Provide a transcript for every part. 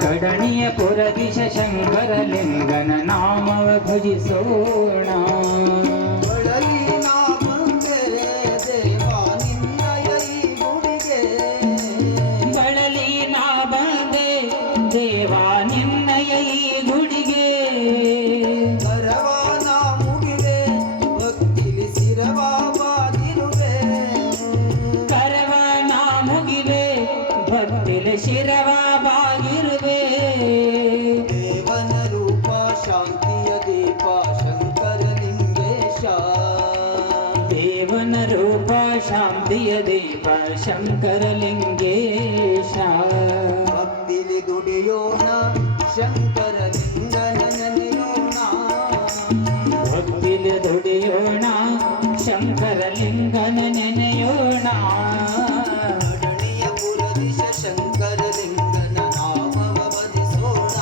ಕಡಣಿಯ ಪುರದಿಶ ಶಂಕರಲಿಂಗನ ನಾಮವ ಭಜಿಸೋಣ. ದೇವಾ ನಿನ್ನಯ ಈ ಗುಡಿಗೆ ಕರವಾನ ಮುಗಿವೆ ಭಕ್ತಿಲಿ ಶಿರವಾಗಿರುವೆ. ಕರವಾನ ಮುಗಿವೆ ಭಕ್ತಿಲಿ ಶಿರವಾಗಿರುವೆ. ದೇವನ ರೂಪ ಶಾಂತಿಯ ದೀಪ ಶಂಕರಲಿಂಗೇಶ. ದೇವನ ರೂಪ ಶಾಂತಿಯ ದೀಪ ಶಂಕರಲಿಂಗೇಶ. ದುಡಿಯೋಣ ಶಂಕರಲಿಂಗನ ನೆನೆಯೋಣ. ಭಕ್ತಿಲಿ ದುಡಿಯೋಣ ಶಂಕರಲಿಂಗನ ನೆನೆಯೋಣ. ಕಡಣಿಯ ಪುರದಿಶ ಶಂಕರಲಿಂಗನ ನಾಮವ ಭಜಿಸೋಣ.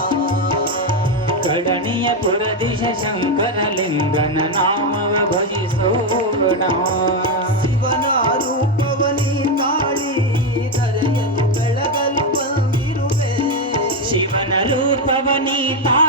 ಕಡಣಿಯ ಪುರದಿಶ ಶಂಕರಲಿಂಗನ ನಾಮವ ಭಜಿಸೋಣ. ಶಿವನ ರೂಪವನಿ ತಾಳಿ ಧರೆಯನ್ನು ಬೆಳಗಲು ಬಂದಿರುವೆ. ಶಿವನ ರೂಪವನಿ ತಾಳಿ